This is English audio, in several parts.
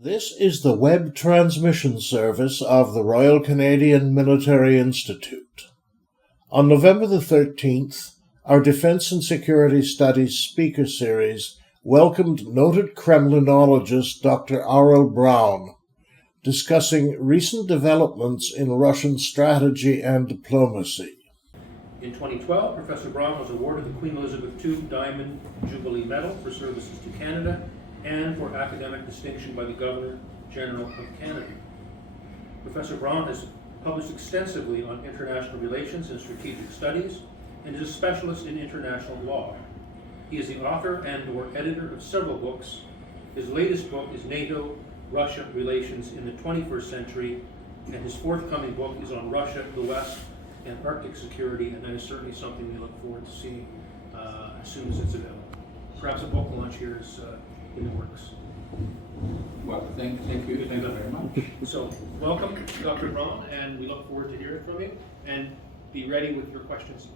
This is the web transmission service of the Royal Canadian Military Institute. On November the 13th, our Defense and Security Studies speaker series welcomed noted Kremlinologist Dr Aurel Braun, discussing recent developments in Russian strategy and diplomacy. In 2012, Professor Braun was awarded the Queen Elizabeth II Diamond Jubilee Medal for services to Canada and for academic distinction by the Governor-General of Canada. Professor Braun has published extensively on international relations and strategic studies and is a specialist in international law. He is the author and/or editor of several books. His latest book is NATO-Russia Relations in the 21st Century, and his forthcoming book is on Russia, the West, and Arctic security, and that is certainly something we look forward to seeing as soon as it's available. Perhaps a book launch here is in the works. Well, thank you very much. So, welcome, Dr. Braun, and we look forward to hearing from you. And be ready with your questions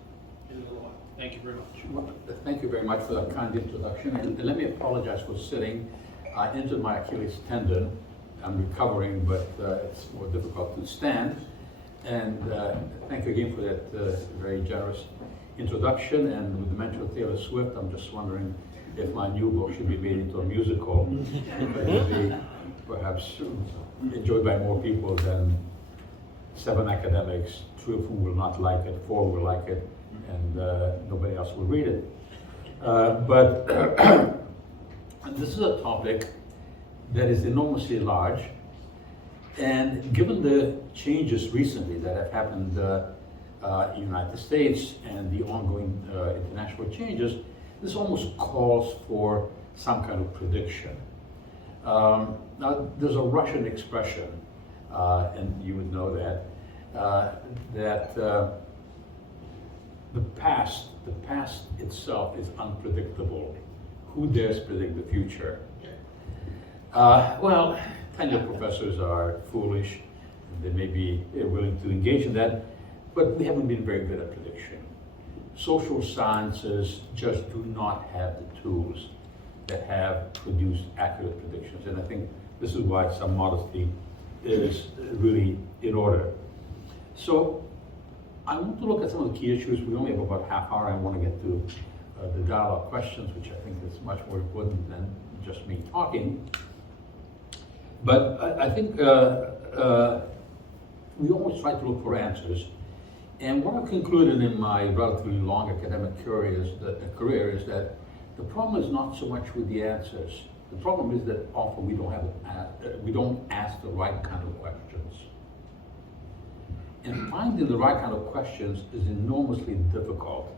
in a little while. Thank you very much. Well, thank you very much for that kind introduction. And let me apologize for sitting. I injured my Achilles tendon. I'm recovering, but it's more difficult to stand. And thank you again for that very generous introduction. And with the mention of Taylor Swift, I'm just wondering if my new book should be made into a musical. It would be perhaps enjoyed by more people than 7 academics, 3 of whom will not like it, 4 will like it, and nobody else will read it. But this is a topic that is enormously large. And given the changes recently that have happened in the United States and the ongoing international changes, this almost calls for some kind of prediction. Now, there's a Russian expression, and you would know that, that the past itself is unpredictable. Who dares predict the future? Well, tenure professors are foolish. They may be willing to engage in that, but we haven't been very good at prediction. Social sciences just do not have the tools that have produced accurate predictions. And I think this is why some modesty is really in order. So I want to look at some of the key issues. We only have about half hour. I want to get to the dialogue questions, which I think is much more important than just me talking. But I think we always try to look for answers. And what I've concluded in my relatively long academic career is that the problem is not so much with the answers. The problem is that often we don't ask the right kind of questions. And finding the right kind of questions is enormously difficult.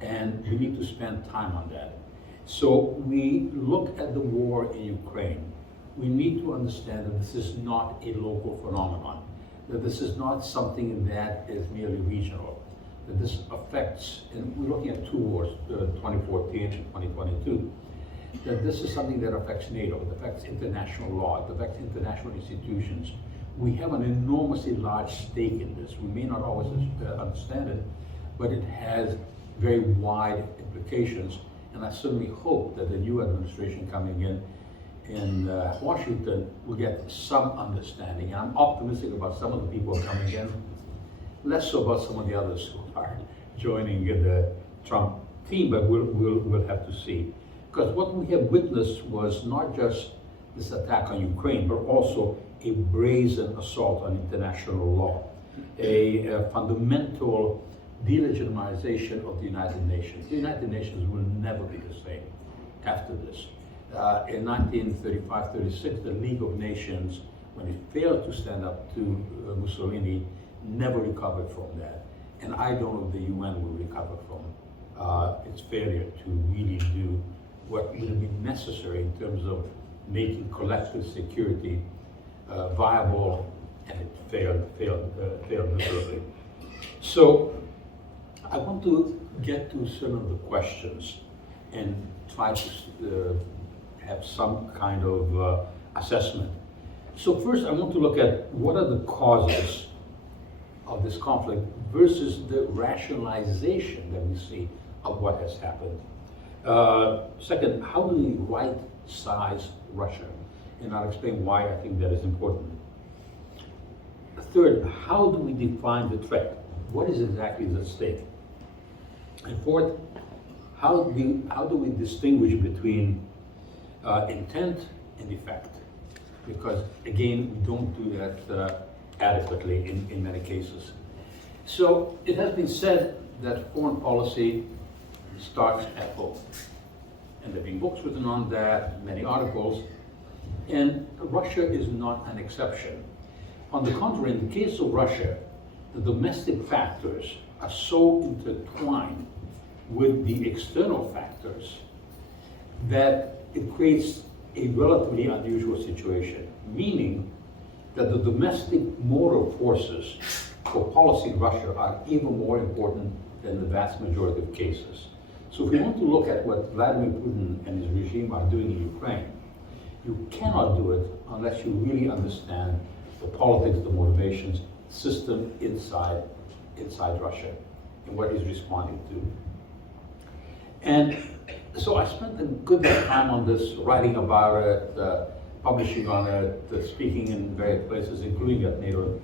And we need to spend time on that. So we look at the war in Ukraine. We need to understand that this is not a local phenomenon, that this is not something that is merely regional, that this affects, and we're looking at 2 wars, 2014 and 2022, that this is something that affects NATO, it affects international law, it affects international institutions. We have an enormously large stake in this. We may not always understand it, but it has very wide implications, and I certainly hope that the new administration coming in Washington will get some understanding. And I'm optimistic about some of the people coming in, less so about some of the others who are joining the Trump team, but we'll have to see. Because what we have witnessed was not just this attack on Ukraine, but also a brazen assault on international law, a fundamental delegitimization of the United Nations. The United Nations will never be the same after this. In 1935-36, the League of Nations, when it failed to stand up to Mussolini, never recovered from that. And I don't know if the UN will recover from its failure to really do what would have been necessary in terms of making collective security viable, and it failed miserably. So I want to get to some of the questions and try to have some kind of assessment. So first I want to look at what are the causes of this conflict versus the rationalization that we see of what has happened. Second, how do we right-size Russia. And I'll explain why I think that is important. Third, how do we define the threat? What is exactly at stake? And fourth, how do we distinguish between intent and effect? Because again, we don't do that adequately in many cases. So it has been said that foreign policy starts at home. And there have been books written on that, many articles, and Russia is not an exception. On the contrary, in the case of Russia, the domestic factors are so intertwined with the external factors that it creates a relatively unusual situation, meaning that the domestic moral forces for policy in Russia are even more important than the vast majority of cases. So if we want to look at what Vladimir Putin and his regime are doing in Ukraine, you cannot do it unless you really understand the politics, the motivations, system inside Russia and what he's responding to. And so I spent a good bit of time on this, writing about it, publishing on it, speaking in various places, including at NATO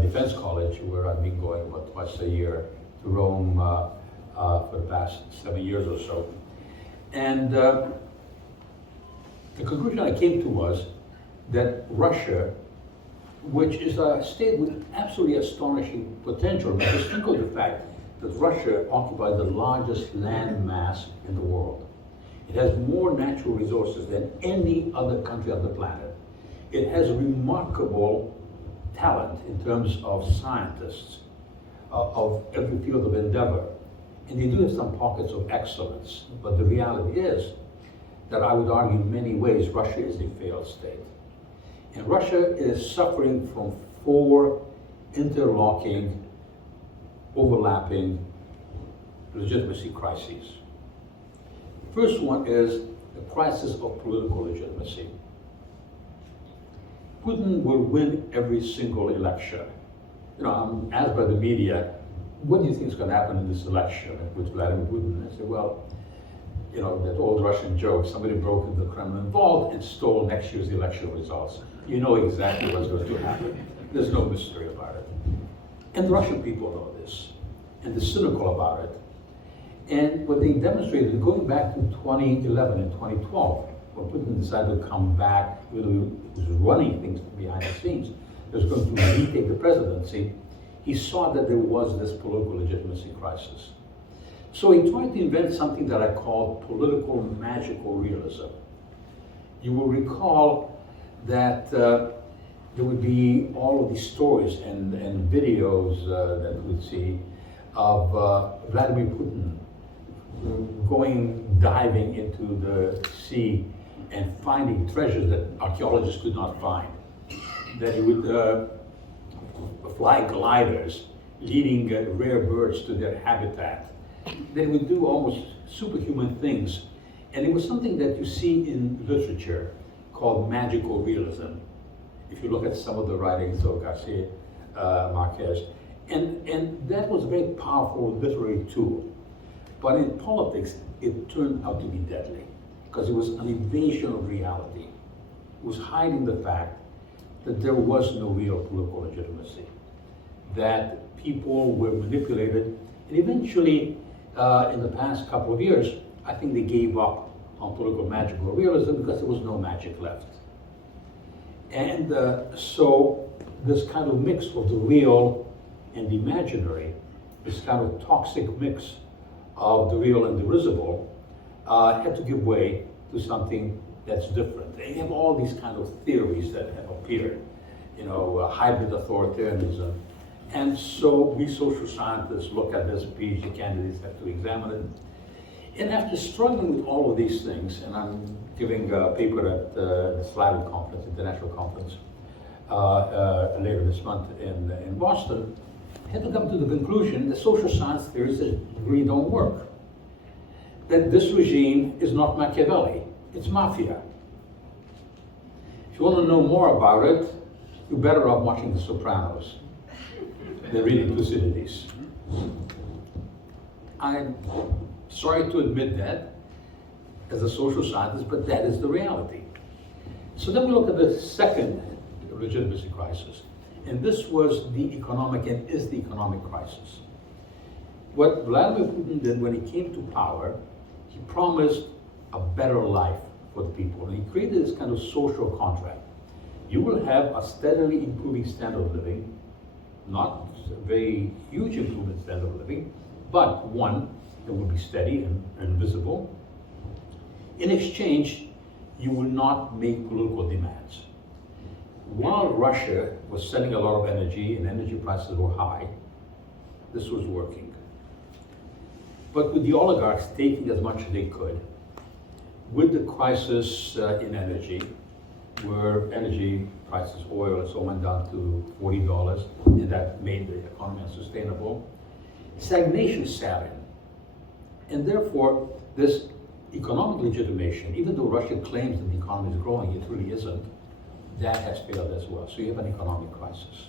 Defense College, where I've been going about twice a year to Rome for the past 7 years or so. And the conclusion I came to was that Russia, which is a state with absolutely astonishing potential, just think of the fact that Russia occupies the largest land mass in the world. It has more natural resources than any other country on the planet. It has remarkable talent in terms of scientists of every field of endeavor. And they do have some pockets of excellence. But the reality is that I would argue in many ways Russia is a failed state. And Russia is suffering from 4 interlocking, overlapping legitimacy crises. First one is the crisis of political legitimacy. Putin will win every single election. You know, I'm asked by the media, what do you think is going to happen in this election with Vladimir Putin? I say, well, you know, that old Russian joke, somebody broke into the Kremlin vault and stole next year's election results. You know exactly what's going to happen. There's no mystery about it. And the Russian people know this, and they're cynical about it. And what they demonstrated, going back to 2011 and 2012, when Putin decided to come back, really was running things behind the scenes, he was going to retake the presidency, he saw that there was this political legitimacy crisis. So he tried to invent something that I call political magical realism. You will recall that there would be all of these stories and videos that we would see of Vladimir Putin going diving into the sea and finding treasures that archaeologists could not find. That he would fly gliders, leading rare birds to their habitat. They would do almost superhuman things. And it was something that you see in literature called magical realism. If you look at some of the writings of Garcia Marquez. And that was a very powerful literary tool. But in politics, it turned out to be deadly because it was an evasion of reality. It was hiding the fact that there was no real political legitimacy, that people were manipulated, and eventually, in the past couple of years, I think they gave up on political magical realism because there was no magic left. And so this kind of mix of the real and the imaginary, this kind of toxic mix of the real and the risible, had to give way to something that's different. They have all these kind of theories that have appeared, you know, hybrid authoritarianism. And so we social scientists look at this, PhD candidates have to examine it. And after struggling with all of these things, and I'm giving a paper at the Slavic Conference, International Conference, later this month in Boston, I had to come to the conclusion that social science theories really don't work. That this regime is not Machiavelli, it's mafia. If you want to know more about it, you're better off watching The Sopranos than reading Thucydides. I'm sorry to admit that as a social scientist, but that is the reality. So then we look at the second legitimacy crisis. And this was the economic and is the economic crisis. What Vladimir Putin did when he came to power, he promised a better life for the people. And he created this kind of social contract. You will have a steadily improving standard of living, not a very huge improvement in standard of living, but one that will be steady and visible. In exchange, you will not make political demands. While Russia was selling a lot of energy and energy prices were high, this was working. But with the oligarchs taking as much as they could, with the crisis in energy, where energy prices, oil and so went down to $40, and that made the economy unsustainable, stagnation set in. And therefore, this economic legitimation, even though Russia claims that the economy is growing, it really isn't, that has failed as well. So you have an economic crisis.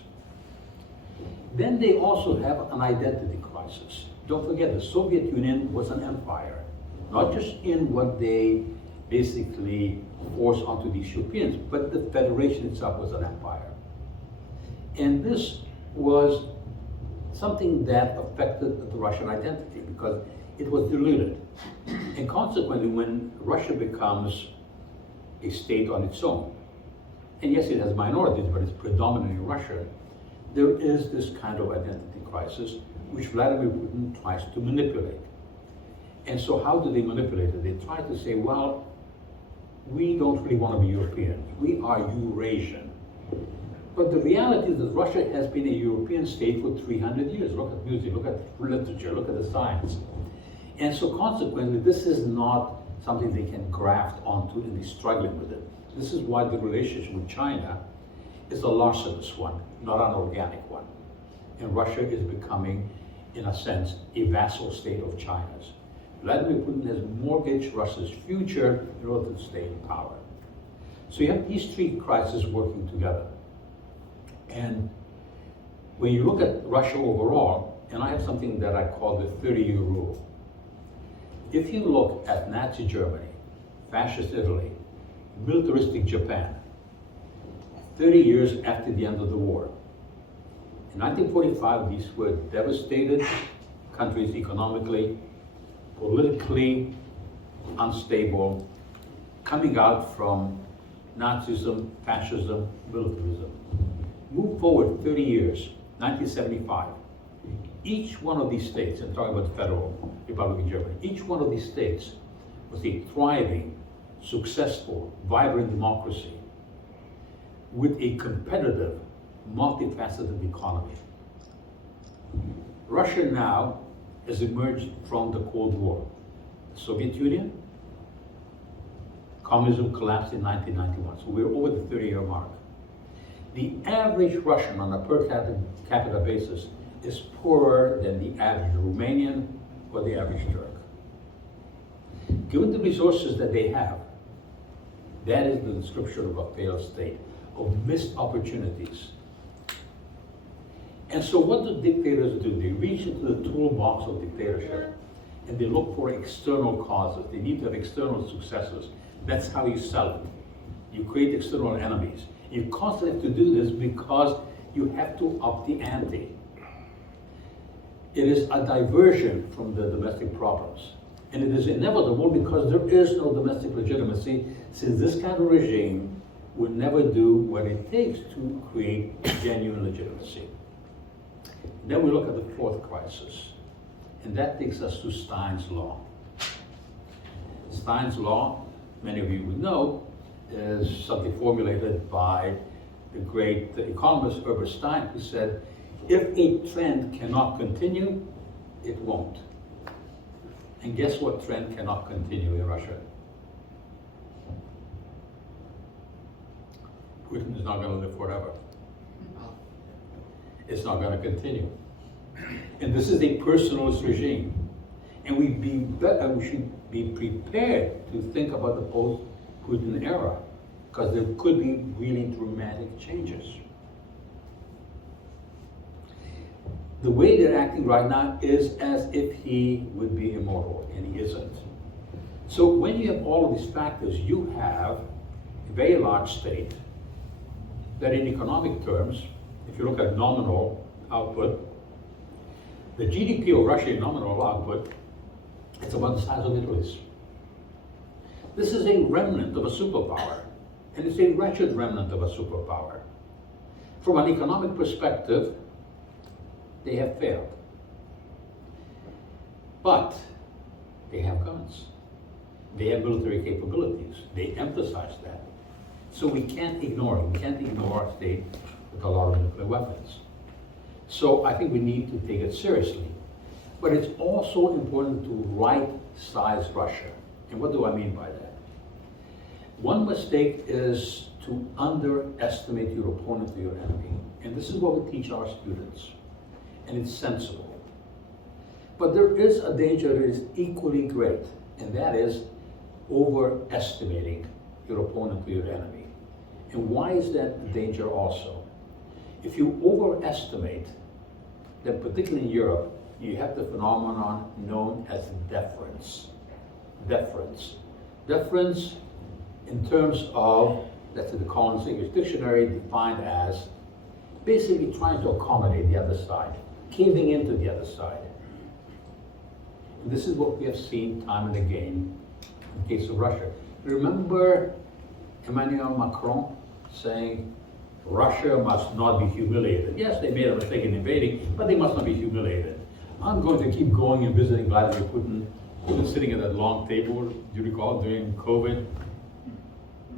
Then they also have an identity crisis. Don't forget, the Soviet Union was an empire, not just in what they basically forced onto these Europeans, but the Federation itself was an empire. And this was something that affected the Russian identity because it was diluted. And consequently, when Russia becomes a state on its own, and yes, it has minorities, but it's predominantly Russia, there is this kind of identity crisis which Vladimir Putin tries to manipulate. And so how do they manipulate it? They try to say, well, we don't really want to be Europeans. We are Eurasian. But the reality is that Russia has been a European state for 300 years. Look at music, look at literature, look at the science. And so consequently, this is not something they can graft onto and be struggling with it. This is why the relationship with China is a larcenous one, not an organic one. And Russia is becoming, in a sense, a vassal state of China's. Vladimir Putin has mortgaged Russia's future in order to stay in power. So you have these three crises working together. And when you look at Russia overall, and I have something that I call the 30-year rule. If you look at Nazi Germany, fascist Italy, militaristic Japan, 30 years after the end of the war. In 1945, these were devastated countries economically, politically unstable, coming out from Nazism, fascism, militarism. Move forward 30 years, 1975. Each one of these states, I'm talking about the Federal Republic of Germany, each one of these states was a thriving, successful, vibrant democracy with a competitive, multifaceted economy. Russia now has emerged from the Cold War. The Soviet Union, communism collapsed in 1991, so we're over the 30-year mark. The average Russian on a per capita basis is poorer than the average Romanian or the average Turk. Given the resources that they have, that is the description of a failed state, of missed opportunities. And so what do dictators do? They reach into the toolbox of dictatorship and they look for external causes. They need to have external successes. That's how you sell it. You create external enemies. You constantly have to do this because you have to up the ante. It is a diversion from the domestic problems. And it is inevitable because there is no domestic legitimacy, since this kind of regime will never do what it takes to create genuine legitimacy. Then we look at the fourth crisis, and that takes us to Stein's law. Stein's law, many of you would know, is something formulated by the great economist Herbert Stein, who said, if a trend cannot continue, it won't. And guess what trend cannot continue in Russia? Putin is not going to live forever. It's not going to continue. And this is a personalist regime. And we should be prepared to think about the post-Putin era, because there could be really dramatic changes. The way they're acting right now is as if he would be immortal, and he isn't. So when you have all of these factors, you have a very large state that in economic terms, if you look at nominal output, the GDP of Russia in nominal output, it's about the size of Italy's. This is a remnant of a superpower, and it's a wretched remnant of a superpower. From an economic perspective, they have failed. But they have guns. They have military capabilities. They emphasize that. So we can't ignore it. We can't ignore a state with a lot of nuclear weapons. So I think we need to take it seriously. But it's also important to right-size Russia. And what do I mean by that? One mistake is to underestimate your opponent or your enemy. And this is what we teach our students. And it's sensible. But there is a danger that is equally great, and that is overestimating your opponent or your enemy. And why is that a danger also? If you overestimate, then particularly in Europe, you have the phenomenon known as deference. Deference. Deference in terms of, that's in the Collins English Dictionary, defined as basically trying to accommodate the other side, caving into the other side. And this is what we have seen time and again in the case of Russia. Remember Emmanuel Macron saying, Russia must not be humiliated. Yes, they made a mistake in invading, but they must not be humiliated. I'm going to keep going and visiting Vladimir Putin. He was sitting at that long table, do you recall, during COVID?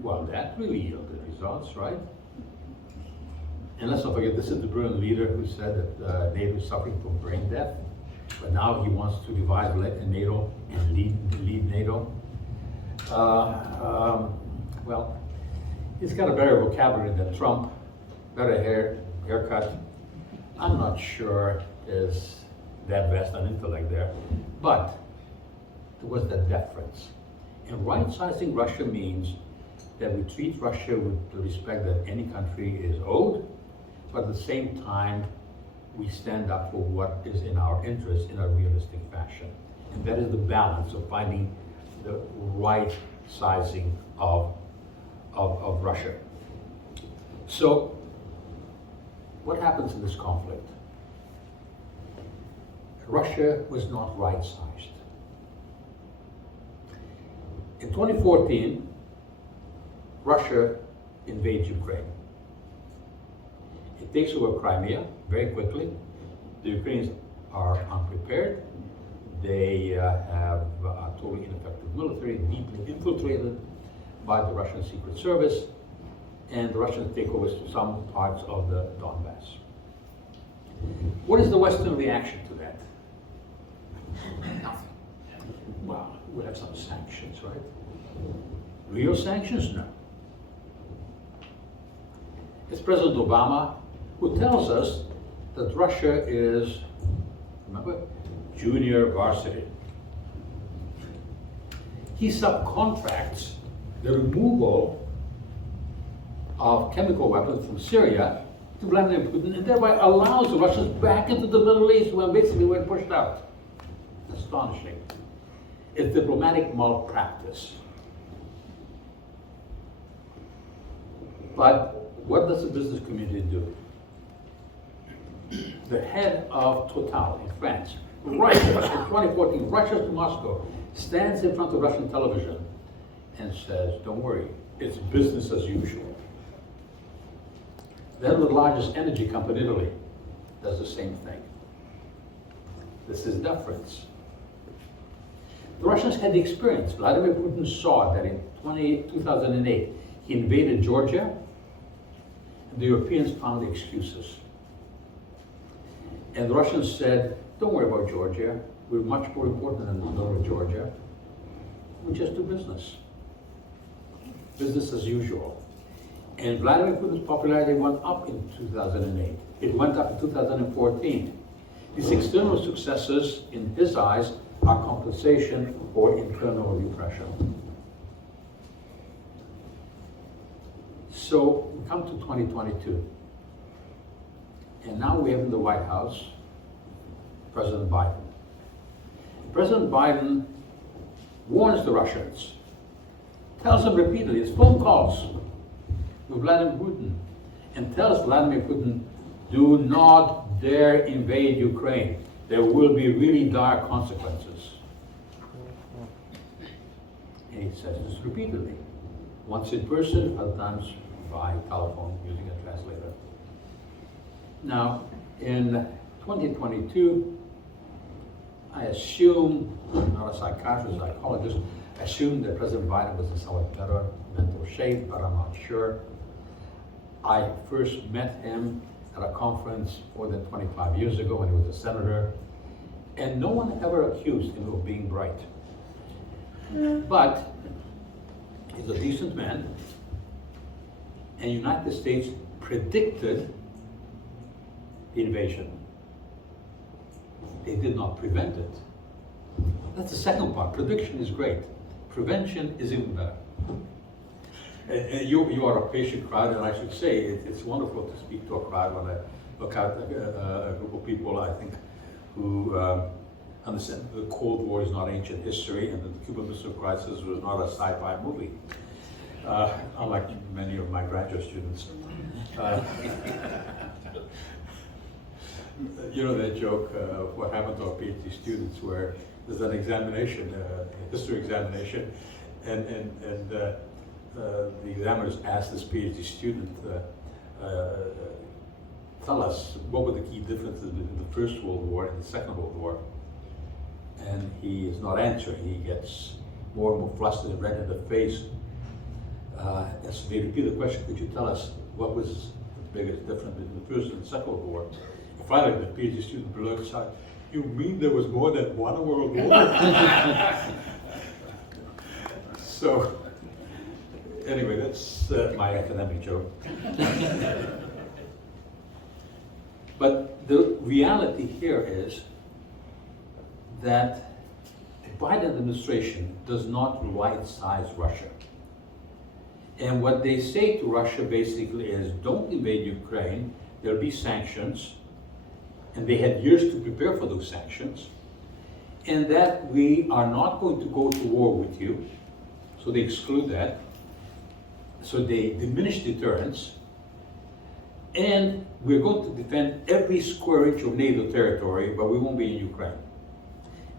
Well, that really yielded results, right? And let's not forget, this is the brilliant leader who said that NATO is suffering from brain death, but now he wants to revive NATO and lead NATO. Well, he's got a better vocabulary than Trump, better haircut. I'm not sure there's that vast an intellect there, but there was that deference. And right-sizing Russia means that we treat Russia with the respect that any country is owed, but at the same time, we stand up for what is in our interest in a realistic fashion. And that is the balance of finding the right sizing of Russia. So, what happens in this conflict? Russia was not right-sized. In 2014, Russia invades Ukraine. It takes over Crimea very quickly. The Ukrainians are unprepared. They have a totally ineffective military, deeply infiltrated by the Russian Secret Service, and the Russians take over some parts of the Donbass. What is the Western reaction to that? Nothing. Well, we'll have some sanctions, right? Real sanctions? No. It's President Obama who tells us that Russia is, remember, junior varsity. He subcontracts the removal of chemical weapons from Syria to Vladimir Putin, and thereby allows the Russians back into the Middle East when basically we're pushed out. Astonishing. It's diplomatic malpractice. But what does the business community do? The head of Total in France, right in 2014, rushes to Moscow, stands in front of Russian television and says, don't worry, it's business as usual. Then the largest energy company in Italy does the same thing. This is deference. The Russians had the experience. Vladimir Putin saw that in 2008, he invaded Georgia, and the Europeans found excuses. And the Russians said, don't worry about Georgia. We're much more important than the middle of Georgia. We just do business. Business as usual. And Vladimir Putin's popularity went up in 2008. It went up in 2014. These external successes, in his eyes, are compensation for internal repression. So we come to 2022. And now we have in the White House President Biden. President Biden warns the Russians, tells him repeatedly, it's phone calls with Vladimir Putin, and tells Vladimir Putin, do not dare invade Ukraine. There will be really dire consequences. And he says this repeatedly, once in person, other times by telephone using a translator. Now, in 2022, I assume, I'm not a psychiatrist, a psychologist, I assume that President Biden was in somewhat better mental shape, but I'm not sure. I first met him at a conference more than 25 years ago when he was a senator, and no one ever accused him of being bright. But he's a decent man, and the United States predicted the invasion. They did not prevent it. That's the second part. Prediction is great. Prevention is even better. And you are a patient crowd, and I should say it's wonderful to speak to a crowd when I look at a group of people, I think, who understand the Cold War is not ancient history, and the Cuban Missile Crisis was not a sci-fi movie, unlike many of my graduate students. You know that joke of what happened to our PhD students, where there's an examination, a history examination, and the examiners asked this PhD student, tell us what were the key differences between the First World War and the Second World War. And he is not answering. He gets more and more flustered and red in the face. And so they repeat the question, could you tell us what was the biggest difference between the First and the Second World War? And finally, the PhD student blurts out, you mean there was more than one World War? So, anyway, that's my academic joke. But the reality here is that the Biden administration does not right-size Russia. And what they say to Russia basically is, don't invade Ukraine, there'll be sanctions, and they had years to prepare for those sanctions, and that we are not going to go to war with you, so they exclude that. So they diminish deterrence, and we're going to defend every square inch of NATO territory, but we won't be in Ukraine.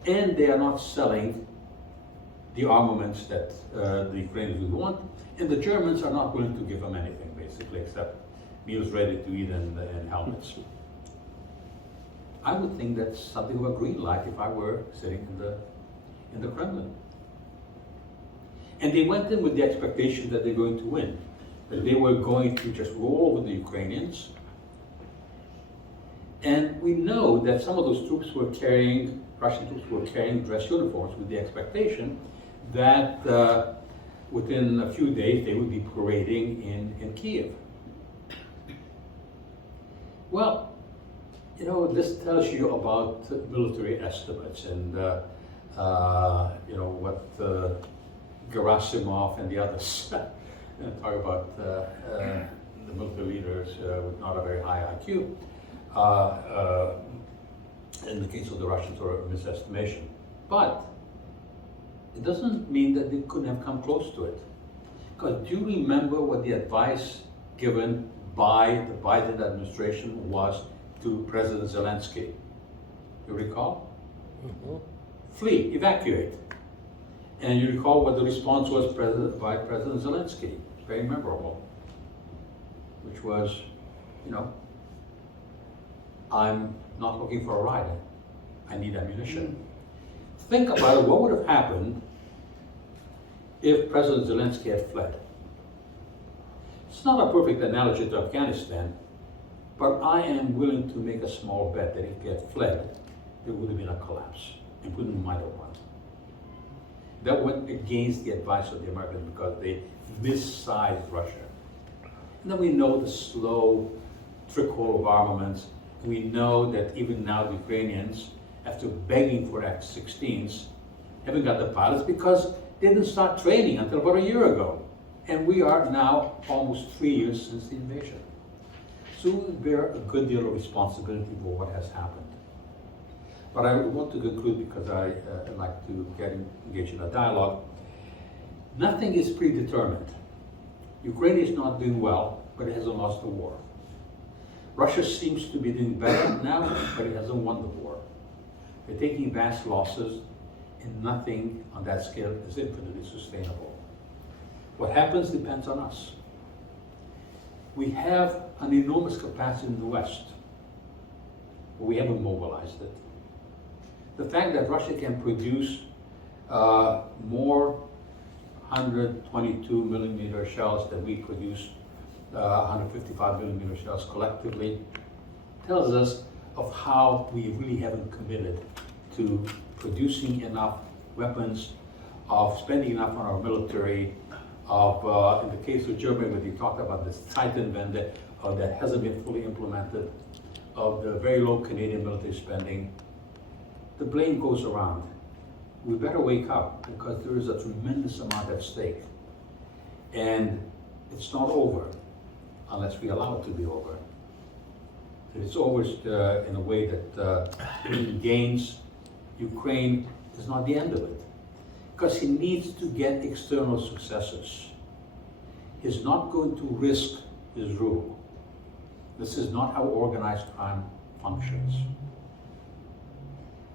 And they are not selling the armaments that the Ukrainians would want, and the Germans are not willing to give them anything, basically, except meals ready to eat and helmets. I would think that's something of a green light if I were sitting in the Kremlin. And they went in with the expectation that they're going to win, that they were going to just roll over the Ukrainians. And we know that some of those troops were carrying, Russian troops were carrying dress uniforms with the expectation that within a few days they would be parading in Kiev. Well, you know, this tells you about military estimates and you know, what Gerasimov and the others talk about the military leaders with not a very high IQ. In the case of the Russians, or a misestimation. But it doesn't mean that they couldn't have come close to it. Because do you remember what the advice given by the Biden administration was to President Zelensky? You recall? Mm-hmm. Flee, evacuate. And you recall what the response was by President Zelensky, very memorable, which was, you know, I'm not looking for a ride, I need ammunition. Think about it, what would have happened if President Zelensky had fled? It's not a perfect analogy to Afghanistan, but I am willing to make a small bet that if he had fled, there would have been a collapse, and Putin might have won. That went against the advice of the Americans because they missized Russia. And then we know the slow trickle of armaments. We know that even now the Ukrainians, after begging for F-16s, haven't got the pilots because they didn't start training until about a year ago. And we are now almost 3 years since the invasion. So we bear a good deal of responsibility for what has happened. But I want to conclude because I like to get engaged in a dialogue. Nothing is predetermined. Ukraine is not doing well, but it hasn't lost the war. Russia seems to be doing better now, but it hasn't won the war. They're taking vast losses, and nothing on that scale is infinitely sustainable. What happens depends on us. We have an enormous capacity in the West, but we haven't mobilized it. The fact that Russia can produce more 122 millimeter shells than we produce 155 millimeter shells collectively tells us of how we really haven't committed to producing enough weapons, of spending enough on our military, of, in the case of Germany, when they talked about this Zeitenwende that hasn't been fully implemented, of the very low Canadian military spending. The blame goes around. We better wake up because there is a tremendous amount at stake. And it's not over unless we allow it to be over. It's over in a way that Putin gains. Ukraine is not the end of it. Because he needs to get external successors. He's not going to risk his rule. This is not how organized crime functions.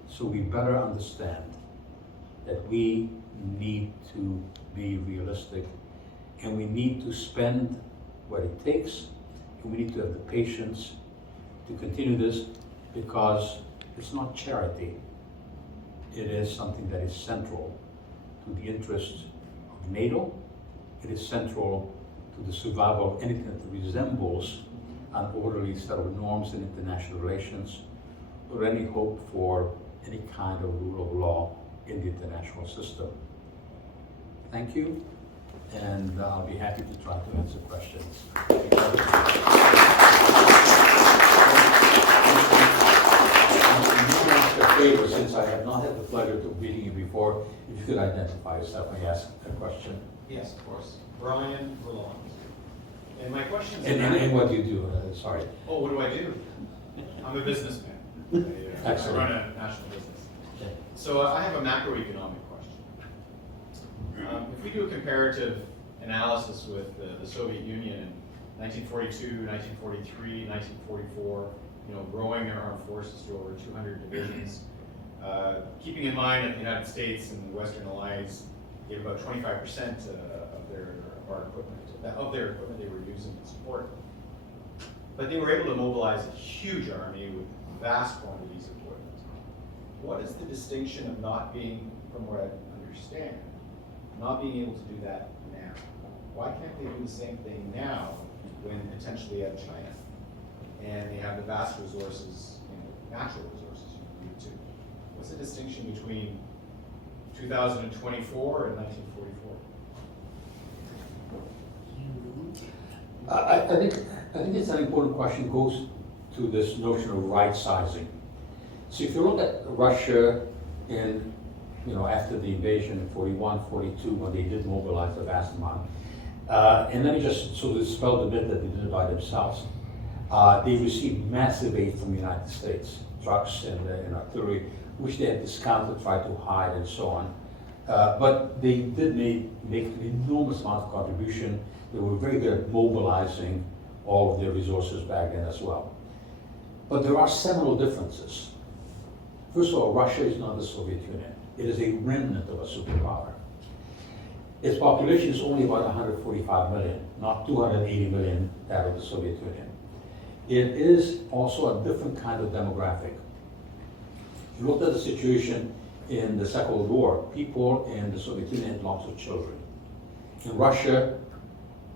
So we better understand that we need to be realistic, and we need to spend what it takes, and we need to have the patience to continue this, because it's not charity. It is something that is central to the interests of NATO. It is central to the survival of anything that resembles an orderly set of norms in international relations, or any hope for any kind of rule of law in the international system. Thank you, and I'll be happy to try to answer questions. Favor, since I have not had the pleasure of meeting you before, if you could identify yourself when you ask a question. Yes, of course. Brian Verlon. And my question is... And what do you do? Sorry. Oh, what do I do? I'm a businessman. I Excellent. run a national business. Okay. So I have a macroeconomic question. If we do a comparative analysis with the Soviet Union in 1942, 1943, 1944, growing our armed forces to over 200 divisions, keeping in mind that the United States and the Western Alliance gave about 25% of their equipment they were using to support. But they were able to mobilize a huge army with vast quantities of equipment. What is the distinction of not being, from what I understand, not being able to do that now? Why can't they do the same thing now when potentially you have China? And they have the vast resources, natural resources you need to. What's the distinction between 2024 and 1944? I think it's an important question. Goes to this notion of right sizing. So if you look at Russia in, after the invasion in 41, 42, when they did mobilize a vast amount, and let me just sort of dispel the myth that they did it by themselves. They received massive aid from the United States, trucks and artillery, which they had discounted, tried to hide, and so on. But they did make an enormous amount of contribution. They were very good at mobilizing all of their resources back then as well. But there are several differences. First of all, Russia is not the Soviet Union. It is a remnant of a superpower. Its population is only about 145 million, not 280 million that of the Soviet Union. It is also a different kind of demographic. If you look at the situation in the Second World War, people in the Soviet Union had lots of children. In Russia,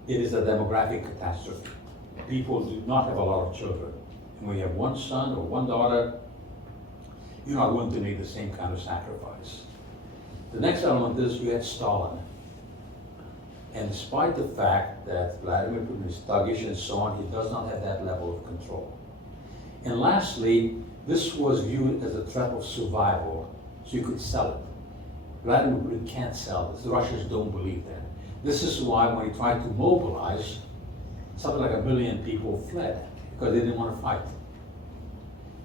it is a demographic catastrophe. People do not have a lot of children. And when you have one son or one daughter, you're not willing to make the same kind of sacrifice. The next element is you had Stalin. And despite the fact that Vladimir Putin is thuggish and so on, he does not have that level of control. And lastly, this was viewed as a threat of survival, so you could sell it. Vladimir Putin can't sell this. The Russians don't believe that. This is why when he tried to mobilize, something like 1 million people fled because they didn't want to fight.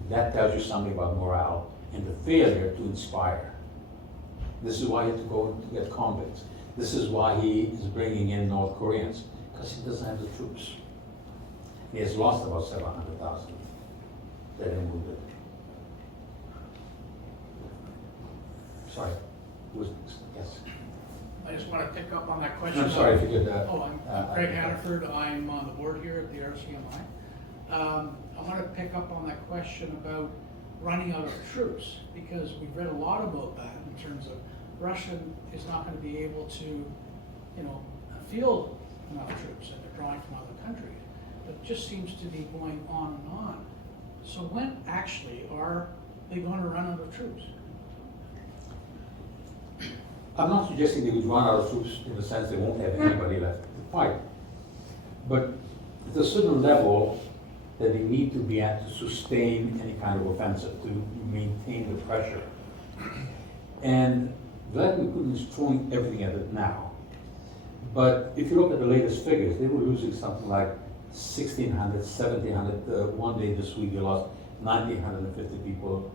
That tells you something about morale and the failure to inspire. This is why you have to go to get convicts. This is why he is bringing in North Koreans, because he doesn't have the troops. He has lost about 700,000 dead and wounded. Sorry, yes. I just want to pick up on that question. I'm sorry if you could. I'm Craig Hannaford. I'm on the board here at the RCMI. I want to pick up on that question about running out of troops, because we've read a lot about that in terms of Russia is not going to be able to, field enough troops, and they're drawing from other countries. But it just seems to be going on and on. So when actually are they going to run out of troops? I'm not suggesting they would run out of troops in the sense they won't have anybody left to fight. But at a certain level that they need to be at to sustain any kind of offensive, to maintain the pressure. And Vladimir Putin is throwing everything at it now. But if you look at the latest figures, they were losing something like 1,600, 1,700. One day this week they lost 1,950 people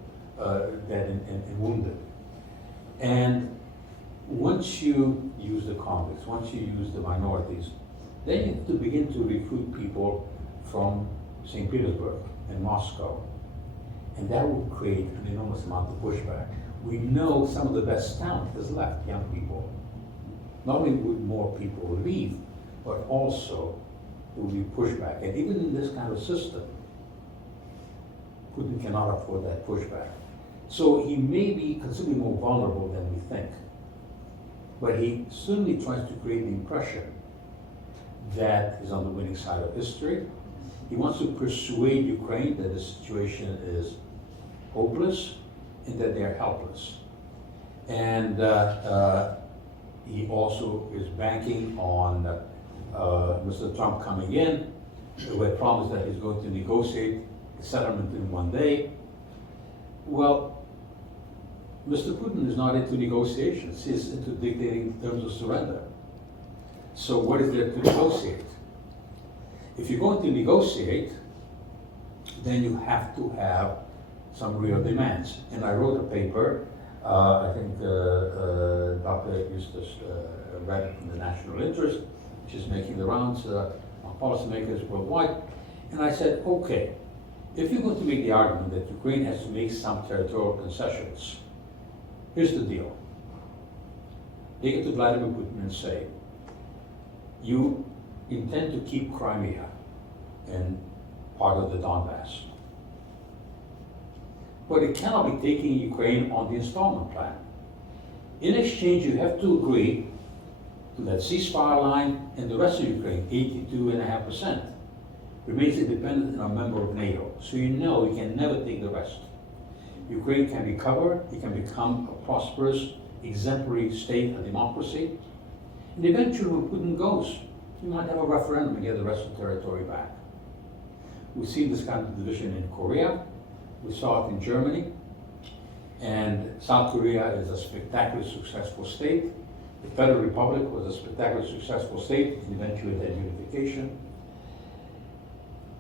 dead and wounded. And once you use the convicts, once you use the minorities, then you have to begin to recruit people from St. Petersburg and Moscow. And that will create an enormous amount of pushback. We know some of the best talent has left, young people. Not only would more people leave, but also there will be pushback. And even in this kind of system, Putin cannot afford that pushback. So he may be considerably more vulnerable than we think. But he certainly tries to create the impression that he's on the winning side of history. He wants to persuade Ukraine that the situation is hopeless and that they're helpless. And he also is banking on Mr. Trump coming in, who had promised that he's going to negotiate a settlement in one day. Well, Mr. Putin is not into negotiations. He's into dictating terms of surrender. So what is there to negotiate? If you're going to negotiate, then you have to have some real demands. And I wrote a paper, I think Dr. Eustace read it from the National Interest, which is making the rounds on policymakers worldwide. And I said, okay, if you're going to make the argument that Ukraine has to make some territorial concessions, here's the deal. Take it to Vladimir Putin and say, you intend to keep Crimea and part of the Donbass. But it cannot be taking Ukraine on the installment plan. In exchange, you have to agree to that ceasefire line, and the rest of Ukraine, 82.5%, remains independent and a member of NATO. So you know you can never take the rest. Ukraine can recover, it can become a prosperous, exemplary state, a democracy. And eventually when Putin goes, you might have a referendum and get the rest of the territory back. We've seen this kind of division in Korea. We saw it in Germany. And South Korea is a spectacularly successful state. The Federal Republic was a spectacularly successful state, and eventually that unification.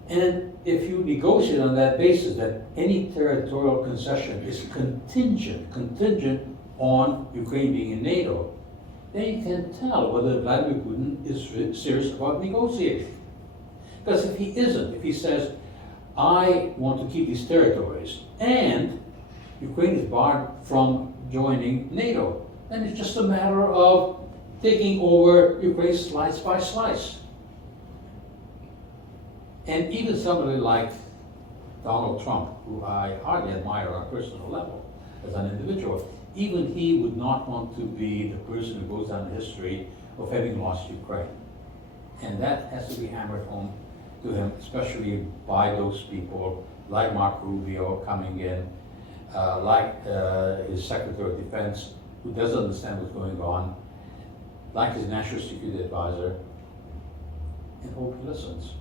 And if you negotiate on that basis, that any territorial concession is contingent on Ukraine being in NATO, then you can tell whether Vladimir Putin is serious about negotiating. Because if he isn't, if he says, I want to keep these territories, and Ukraine is barred from joining NATO, then it's just a matter of taking over Ukraine slice by slice. And even somebody like Donald Trump, who I hardly admire on a personal level as an individual, even he would not want to be the person who goes down in history of having lost Ukraine. And that has to be hammered home to him, especially by those people like Marco Rubio coming in, like his Secretary of Defense, who doesn't understand what's going on, like his National Security Advisor, and hope he listens.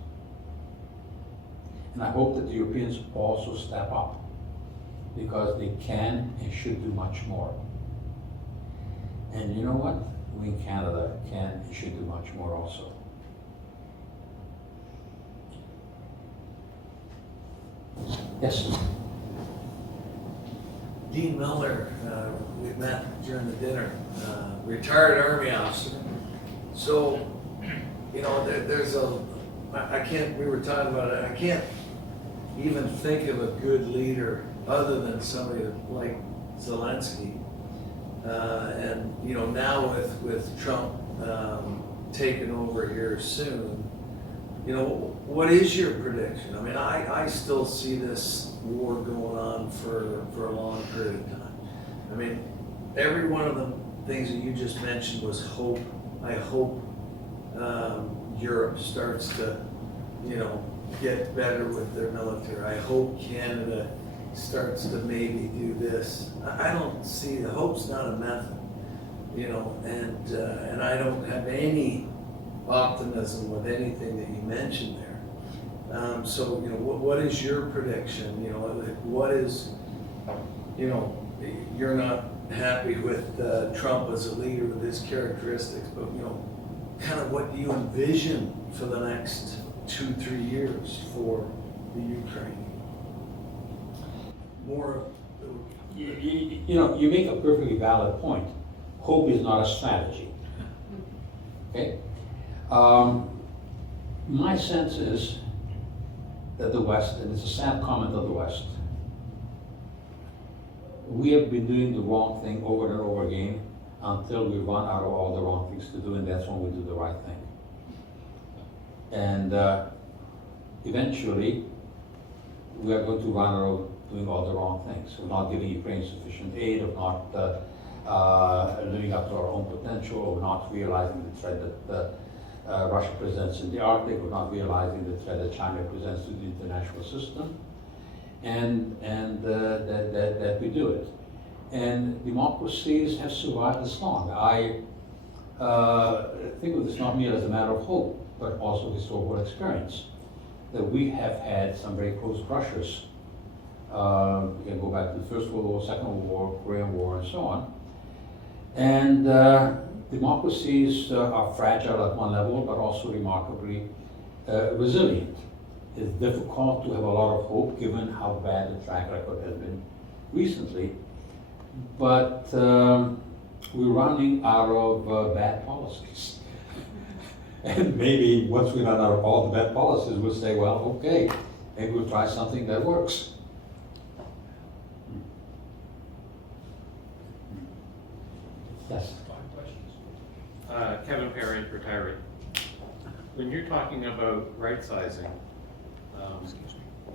And I hope that the Europeans also step up, because they can and should do much more. And you know what? We in Canada can and should do much more also. Yes? Dean Miller, we met during the dinner. retired Army officer. So, you know, I can't, we were talking about it, I can't even think of a good leader other than somebody like Zelensky. And, you know, now with Trump taking over here soon, you know, what is your prediction? I mean, I still see this war going on for a long period of time. I mean, every one of the things that you just mentioned was hope. I hope Europe starts to, you know, get better with their military. I hope Canada starts to maybe do this. I don't see, the hope's not a method, you know, and I don't have any optimism with anything that you mentioned there. So, you know, what is your prediction? You know, what is, you know, you're not happy with Trump as a leader with his characteristics, but, you know, kind of what do you envision for the next 2-3 years for the Ukraine? More. You know, you make a perfectly valid point. Hope is not a strategy. Okay? My sense is that the West, and it's a sad comment of the West, we have been doing the wrong thing over and over again until we run out of all the wrong things to do, and that's when we do the right thing. And eventually, we are going to run out of doing all the wrong things, of not giving Ukraine sufficient aid, of not living up to our own potential, of not realizing the threat that Russia presents in the Arctic, of not realizing the threat that China presents to the international system, and that we do it. And democracies have survived this long. I think of this not merely as a matter of hope, but also historical experience, that we have had some very close brushes. We can go back to the First World War, Second World War, Korean War, and so on. And democracies are fragile at one level, but also remarkably resilient. It's difficult to have a lot of hope given how bad the track record has been recently. But we're running out of bad policies. And maybe once we run out of all the bad policies, we'll say, well, okay, maybe we'll try something that works. Yes. Kevin Perry, retiree. When you're talking about right-sizing,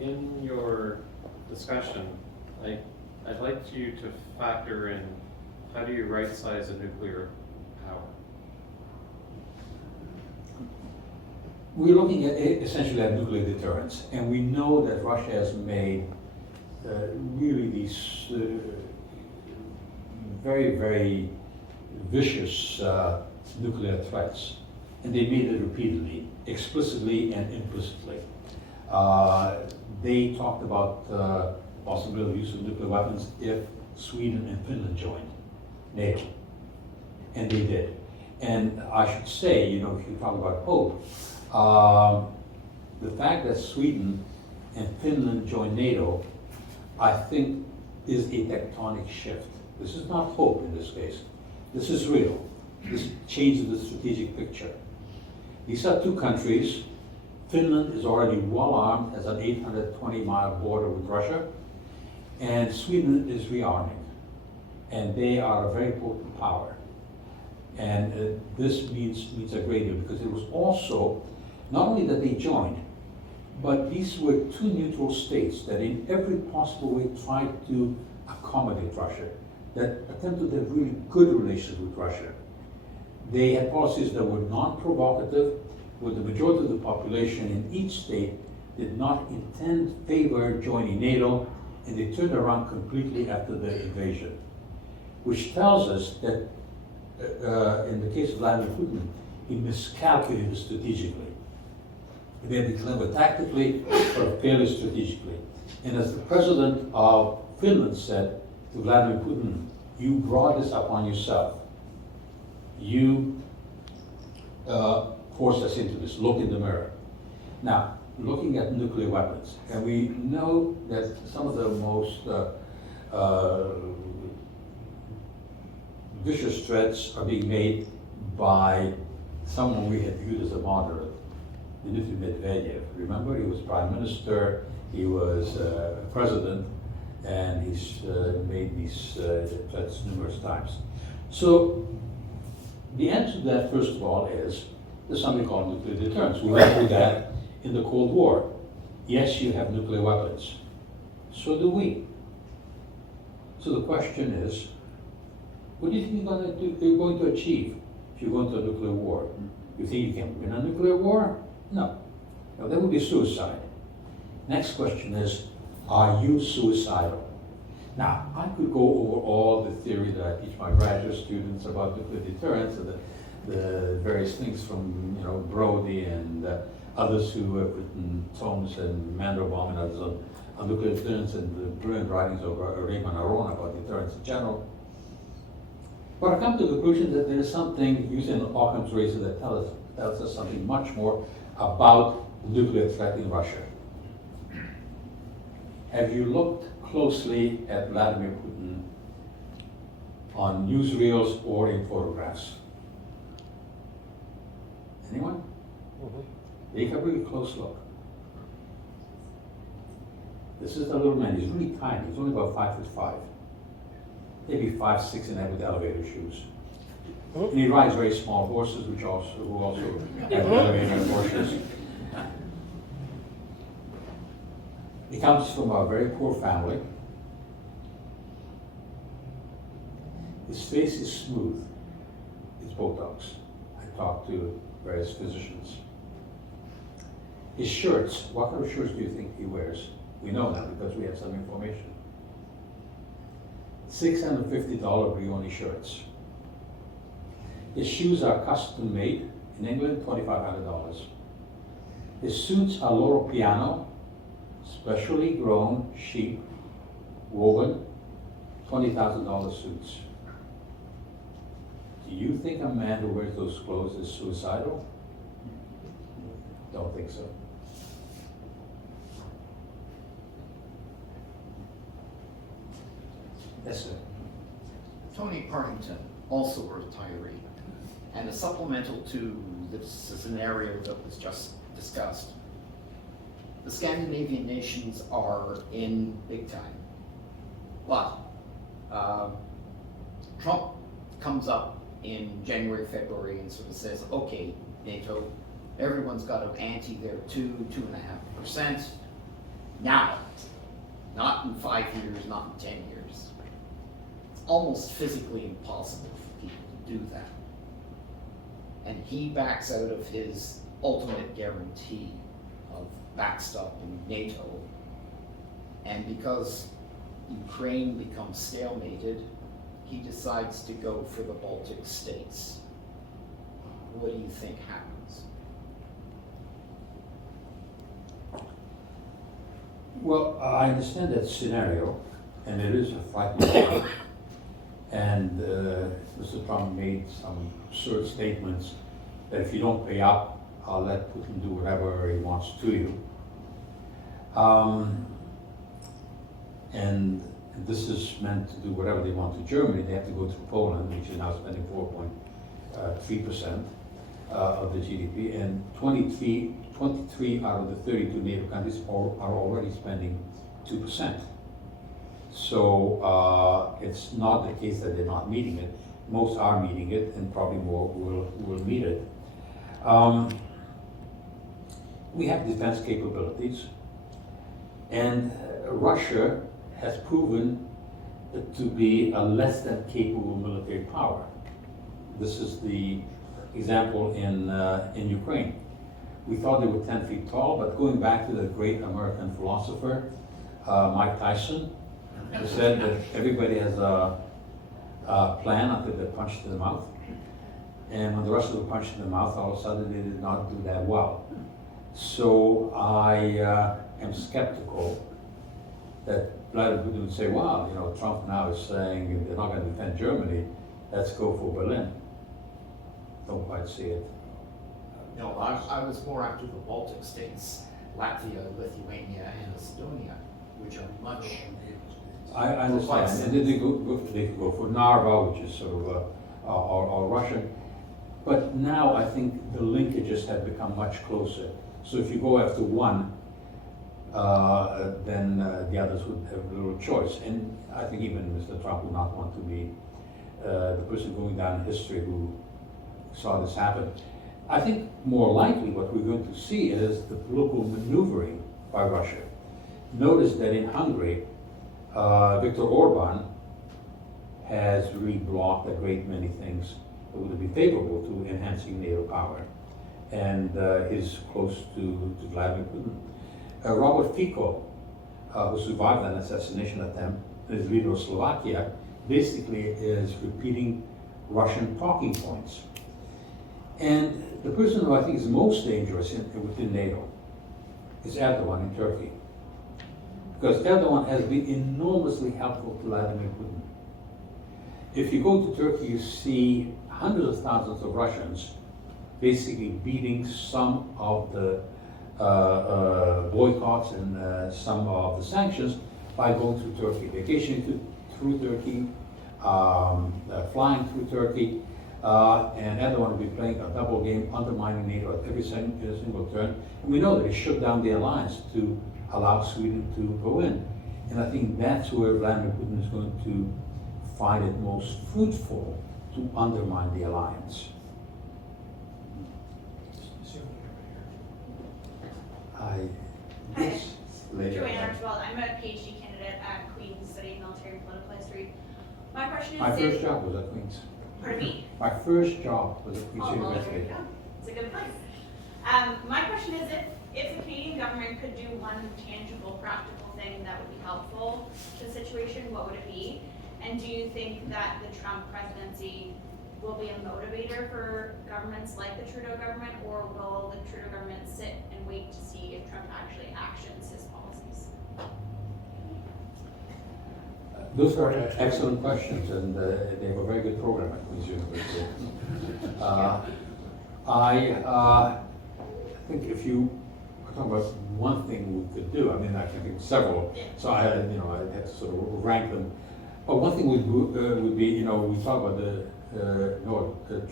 in your discussion, I'd like you to factor in, how do you right-size a nuclear power? We're looking at essentially at nuclear deterrence, and we know that Russia has made really these very, very vicious nuclear threats, and they made it repeatedly, explicitly and implicitly. They talked about the possibility of use of nuclear weapons if Sweden and Finland joined NATO, and they did. And I should say, you know, if you talk about hope, the fact that Sweden and Finland joined NATO, I think, is a tectonic shift. This is not hope in this case. This is real. This changes the strategic picture. These are two countries. Finland is already well armed, has an 820-mile border with Russia, and Sweden is rearming. And they are a very potent power. And this means a great deal, because it was also not only that they joined, but these were two neutral states that in every possible way tried to accommodate Russia, that attempted to have really good relations with Russia. They had policies that were non-provocative, where the majority of the population in each state did not favor joining NATO, and they turned around completely after the invasion, which tells us that in the case of Vladimir Putin, he miscalculated strategically. He had been clever tactically, but fairly strategically. And as the president of Finland said to Vladimir Putin, you brought this upon yourself. You forced us into this. Look in the mirror. Now, looking at nuclear weapons, and we know that some of the most vicious threats are being made by someone we had viewed as a moderate, Dmitry Medvedev. Remember, he was prime minister, he was president, and he's made these threats numerous times. So the answer to that, first of all, is there's something called nuclear deterrence. We went through that in the Cold War. Yes, you have nuclear weapons. So do we. So the question is, what do you think you're going to achieve if you go into a nuclear war? You think you can win a nuclear war? No. No, that would be suicide. Next question is, are you suicidal? Now, I could go over all the theory that I teach my graduate students about nuclear deterrence and the various things from Brody and others who have written tomes and Mandelbaum and others on nuclear deterrence and the brilliant writings of Raymond Aron about deterrence in general. But I come to the conclusion that there is something, using Occam's razor, that tells us something much more about the nuclear threat in Russia. Have you looked closely at Vladimir Putin on newsreels or in photographs? Anyone? Take a really close look. This is the little man. He's really tiny. He's only about 5'5", maybe 5'6" and that with elevator shoes. And he rides very small horses, who also have elevator horses. He comes from a very poor family. His face is smooth. It's Botox. I talked to various physicians. His shirts, what kind of shirts do you think he wears? We know now because we have some information. $650 Brioni shirts. His shoes are custom made in England, $2,500. His suits are Loro Piano, specially grown sheep, woven, $20,000 suits. Do you think a man who wears those clothes is suicidal? Don't think so. Yes, sir. Tony Partington, also a retiree, and a supplemental to the scenario that was just discussed. The Scandinavian nations are in big time, but Trump comes up in January, February and sort of says, okay, NATO, everyone's got to ante their 2.5%. Now, not in 5 years, not in 10 years. It's almost physically impossible for people to do that. And he backs out of his ultimate guarantee of backstopping NATO. And because Ukraine becomes stalemated, he decides to go for the Baltic states. What do you think happens? Well, I understand that scenario, and it is a frightening one. And Mr. Trump made some absurd statements that if you don't pay up, I'll let Putin do whatever he wants to you. And this is meant to do whatever they want to Germany. They have to go through Poland, which is now spending 4.3% of the GDP, and 23 out of the 32 NATO countries are already spending 2%. So it's not the case that they're not meeting it. Most are meeting it, and probably more will meet it. We have defense capabilities, and Russia has proven to be a less than capable military power. This is the example in Ukraine. We thought they were 10 feet tall, but going back to the great American philosopher, Mike Tyson, who said that everybody has a plan until they're punched in the mouth. And when the Russians were punched in the mouth, all of a sudden they did not do that well. So I am skeptical that Vladimir Putin would say, wow, Trump now is saying they're not going to defend Germany, let's go for Berlin. Don't quite see it. No, I was more after the Baltic states, Latvia, Lithuania, and Estonia, which are much I understand, and then they could go for Narva, which is sort of or Russian. But now I think the linkages have become much closer. So if you go after one, then the others would have little choice. And I think even Mr. Trump would not want to be the person going down in history who saw this happen. I think more likely what we're going to see is the political maneuvering by Russia. Notice that in Hungary, Viktor Orban has really blocked a great many things that would be favorable to enhancing NATO power, and is close to Vladimir Putin. Robert Fico, who survived an assassination attempt, is leader of Slovakia, basically is repeating Russian talking points. And the person who I think is most dangerous within NATO is Erdogan in Turkey. Because Erdogan has been enormously helpful to Vladimir Putin. If you go to Turkey, you see hundreds of thousands of Russians basically beating some of the boycotts and some of the sanctions by going through Turkey, vacationing through Turkey, flying through Turkey, and Erdogan will be playing a double game, undermining NATO at every single turn. And we know that he shut down the alliance to allow Sweden to go in. And I think that's where Vladimir Putin is going to find it most fruitful to undermine the alliance. Yes, later. Joanne Archibald. I'm a PhD candidate at Queen's studying military and political history. My question is, My first job was at Queen's. Pardon me? My first job was at Queen's Well, there University. you go. It's a good place. My question is, if the Canadian government could do one tangible, practical thing that would be helpful to the situation, what would it be? And do you think that the Trump presidency will be a motivator for governments like the Trudeau government, or will the Trudeau government sit and wait to see if Trump actually actions his policies? Those are excellent questions, and they have a very good program at Queen's University. I think if you talk about one thing we could do, I mean, I can think of several, so I had to sort of rank them. But one thing would be, we talk about the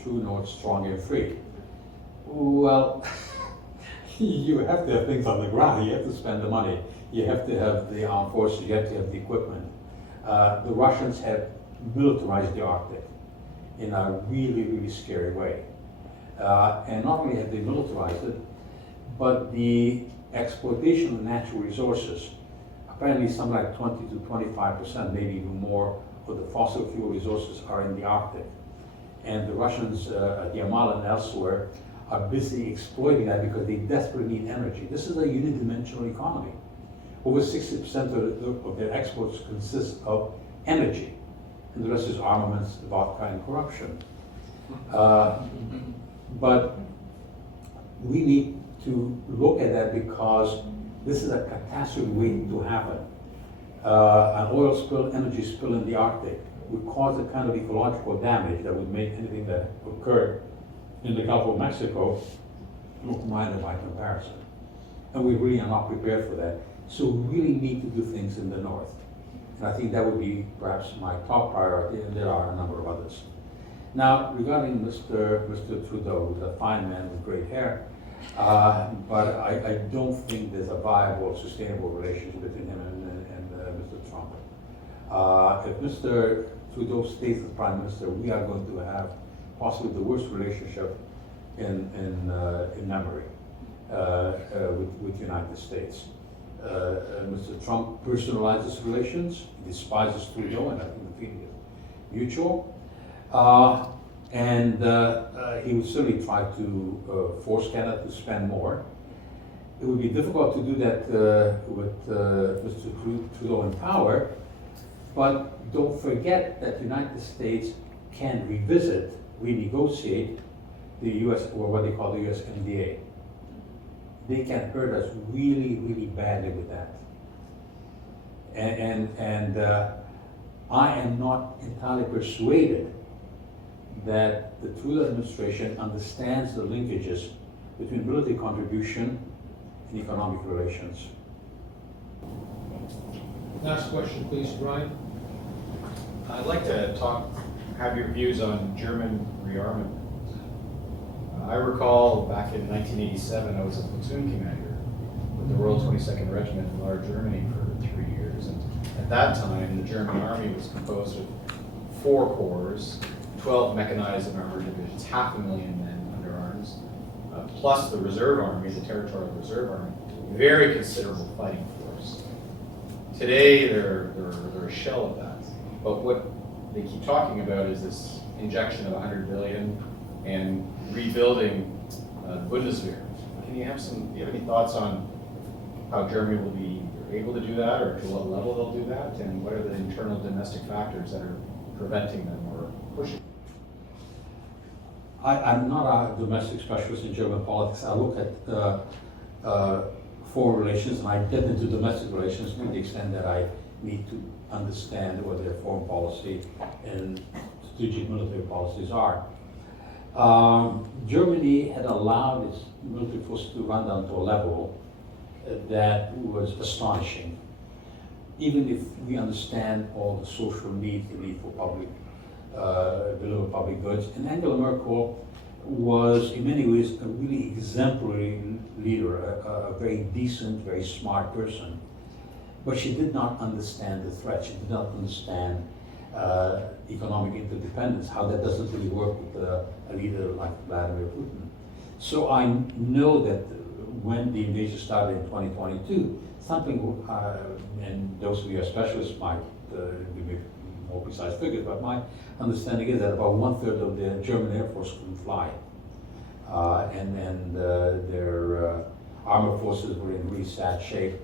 true north, strong and free. Well, you have to have things on the ground. You have to spend the money. You have to have the armed forces. You have to have the equipment. The Russians have militarized the Arctic in a really, really scary way. And not only have they militarized it, but the exploitation of natural resources, apparently something like 20 to 25%, maybe even more, of the fossil fuel resources are in the Arctic. And the Russians at Yamal and elsewhere are busy exploiting that because they desperately need energy. This is a unidimensional economy. Over 60% of their exports consist of energy, and the rest is armaments, vodka, and corruption. But we need to look at that because this is a catastrophe waiting to happen. An oil spill, energy spill in the Arctic would cause the kind of ecological damage that would make anything that occurred in the Gulf of Mexico look minor by comparison. And we really are not prepared for that. So we really need to do things in the north. And I think that would be perhaps my top priority, and there are a number of others. Now, regarding Mr. Trudeau, who's a fine man with great hair, but I don't think there's a viable, sustainable relationship between him and Mr. Trump. If Mr. Trudeau stays as Prime Minister, we are going to have possibly the worst relationship in memory with the United States. Mr. Trump personalizes relations, he despises Trudeau, and I think the feeling is mutual. And he would certainly try to force Canada to spend more. It would be difficult to do that with Mr. Trudeau in power, but don't forget that the United States can renegotiate the US, or what they call the USMDA. They can hurt us really, really badly with that. And I am not entirely persuaded that the Trudeau administration understands the linkages between military contribution and economic relations. Last question, please, Brian. I'd like to have your views on German rearmament. I recall back in 1987, I was a platoon commander with the Royal 22nd Regiment in Lower Germany for 3 years. And at that time, the German army was composed of 4 corps, 12 mechanized and armored divisions, 500,000 men under arms, plus the reserve army, the territorial reserve army, very considerable fighting force. Today, they're a shell of that. But what they keep talking about is this injection of 100 billion and rebuilding the Bundeswehr. Do you have any thoughts on how Germany will be able to do that, or to what level they'll do that, and what are the internal domestic factors that are preventing them or pushing? I'm not a domestic specialist in German politics. I look at foreign relations, and I get into domestic relations to the extent that I need to understand what their foreign policy and strategic military policies are. Germany had allowed its military forces to run down to a level that was astonishing. Even if we understand all the social needs, the need for public, deliver public goods, and Angela Merkel was in many ways a really exemplary leader, a very decent, very smart person. But she did not understand the threat. She did not understand economic interdependence, how that doesn't really work with a leader like Vladimir Putin. So I know that when the invasion started in 2022, something, and those of you who are specialists might give me more precise figures, but my understanding is that about 1/3 of the German Air Force couldn't fly. And their armored forces were in really sad shape.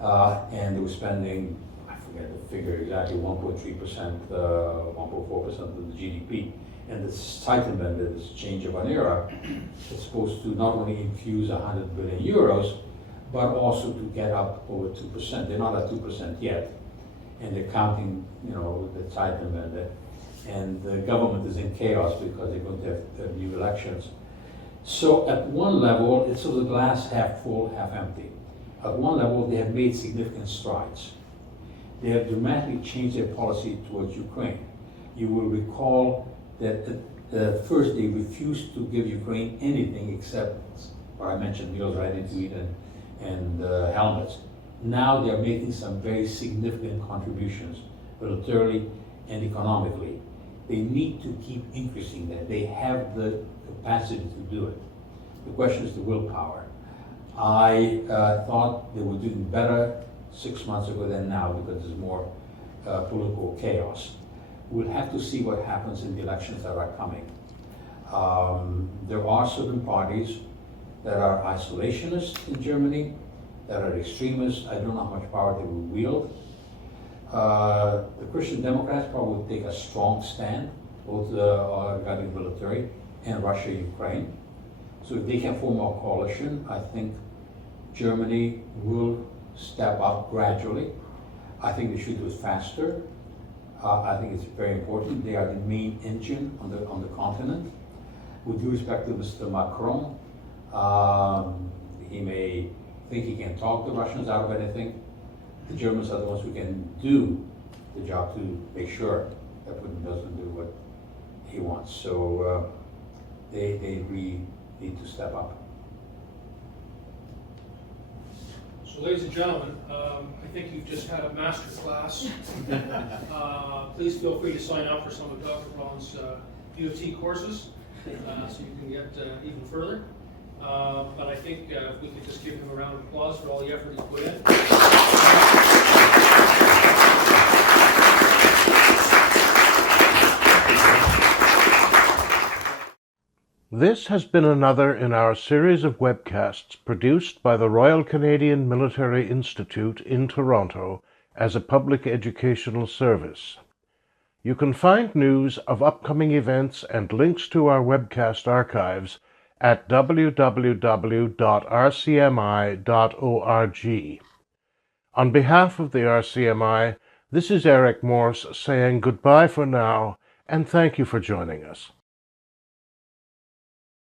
And they were spending, I forget the figure exactly, 1.3%, 1.4% of the GDP. And this Zeitenwende, this change of an era, is supposed to not only infuse 100 billion euros, but also to get up over 2%. They're not at 2% yet, and they're counting, the Zeitenwende. And the government is in chaos because they're going to have new elections. So at one level, it's sort of the glass half full, half empty. At one level, they have made significant strides. They have dramatically changed their policy towards Ukraine. You will recall that at first they refused to give Ukraine anything except what I mentioned, meals ready to eat and helmets. Now they're making some very significant contributions, militarily and economically. They need to keep increasing that. They have the capacity to do it. The question is the willpower. I thought they were doing better 6 months ago than now because there's more political chaos. We'll have to see what happens in the elections that are coming. There are certain parties that are isolationist in Germany, that are extremists. I don't know how much power they will wield. The Christian Democrats probably will take a strong stand, both regarding military and Russia, Ukraine. So if they can form a coalition, I think Germany will step up gradually. I think they should do it faster. I think it's very important. They are the main engine on the continent. With due respect to Mr. Macron, he may think he can talk the Russians out of anything. The Germans are the ones who can do the job to make sure that Putin doesn't do what he wants. So they really need to step up. So, ladies and gentlemen, I think you've just had a master class. Please feel free to sign up for some of Dr. Braun's U of T courses so you can get even further. But I think if we could just give him a round of applause for all the effort he put in. This has been another in our series of webcasts produced by the Royal Canadian Military Institute in Toronto as a public educational service. You can find news of upcoming events and links to our webcast archives at www.rcmi.org. On behalf of the RCMI, this is Eric Morse saying goodbye for now, and thank you for joining us.